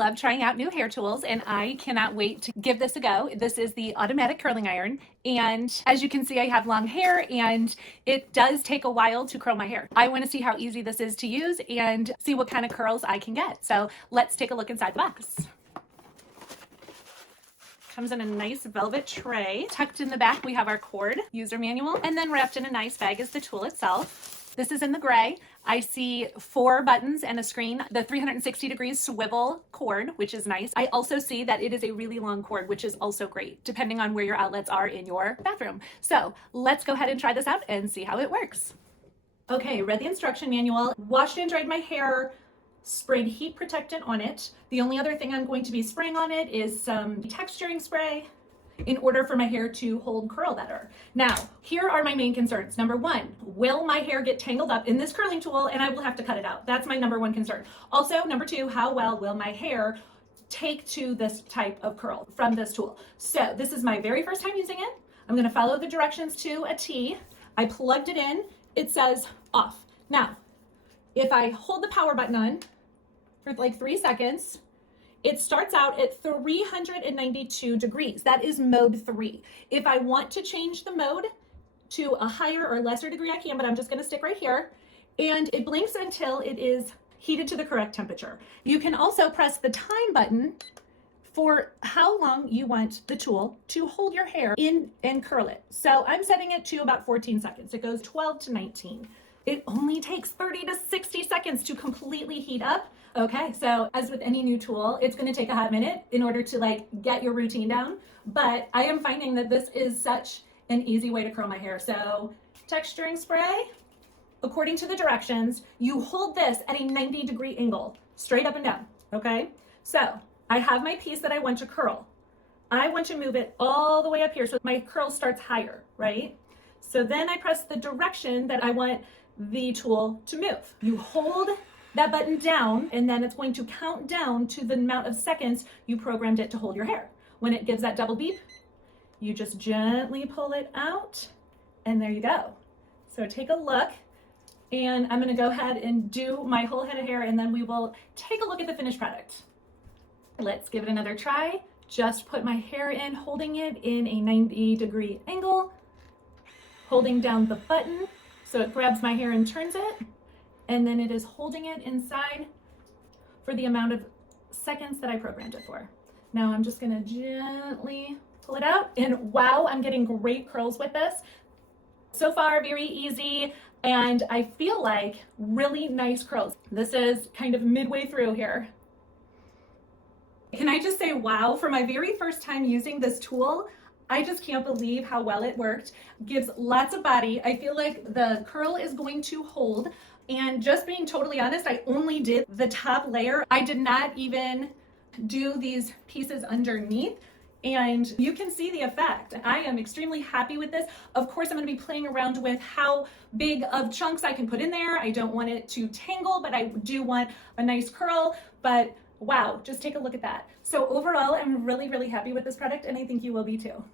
love trying out new hair tools and I cannot wait to give this a go. This is the automatic curling iron. And as you can see, I have long hair and it does take a while to curl my hair. I want to see how easy this is to use and see what kind of curls I can get. So let's take a look inside the box. Comes in a nice velvet tray. Tucked in the back, we have our cord, user manual, and then wrapped in a nice bag is the tool itself. This is in the gray. I see 4 buttons and a screen, the 360 degrees swivel cord, which is nice. I also see that it is a really long cord, which is also great, depending on where your outlets are in your bathroom. So let's go ahead and try this out and see how it works. Okay, read the instruction manual, washed and dried my hair, sprayed heat protectant on it. The only other thing I'm going to be spraying on it is some texturing spray in order for my hair to hold curl better. Now, here are my main concerns. Number 1, will my hair get tangled up in this curling tool and I will have to cut it out? That's my number 1 concern. Also, number 2, how well will my hair take to this type of curl from this tool? So this is my very first time using it. I'm gonna follow the directions to a T. I plugged it in, it says off. Now, if I hold the power button on for like 3 seconds, it starts out at 392 degrees. That is mode 3. If I want to change the mode to a higher or lesser degree, I can, but I'm just gonna stick right here. And it blinks until it is heated to the correct temperature. You can also press the time button for how long you want the tool to hold your hair in and curl it. So I'm setting it to about 14 seconds. It goes 12 to 19. It only takes 30 to 60 seconds to completely heat up. Okay, so as with any new tool, it's gonna take a hot minute in order to like get your routine down, but I am finding that this is such an easy way to curl my hair. So texturing spray, according to the directions, you hold this at a 90-degree angle, straight up and down, okay? So I have my piece that I want to curl. I want to move it all the way up here so my curl starts higher, right? So then I press the direction that I want the tool to move. You hold that button down and then it's going to count down to the amount of seconds you programmed it to hold your hair. When it gives that double beep, you just gently pull it out and there you go. So take a look and I'm gonna go ahead and do my whole head of hair and then we will take a look at the finished product. Let's give it another try. Just put my hair in, holding it in a 90-degree angle, holding down the button so it grabs my hair and turns it. And then it is holding it inside for the amount of seconds that I programmed it for. Now I'm just gonna gently pull it out and wow, I'm getting great curls with this. So far, very easy, and I feel like really nice curls. This is kind of midway through here. Can I just say wow, for my very first time using this tool, I just can't believe how well it worked. Gives lots of body. I feel like the curl is going to hold. And just being totally honest, I only did the top layer. I did not even do these pieces underneath. And you can see the effect. I am extremely happy with this. Of course, I'm gonna be playing around with how big of chunks I can put in there. I don't want it to tangle, but I do want a nice curl. But wow, just take a look at that. So overall, I'm really, really happy with this product and I think you will be too.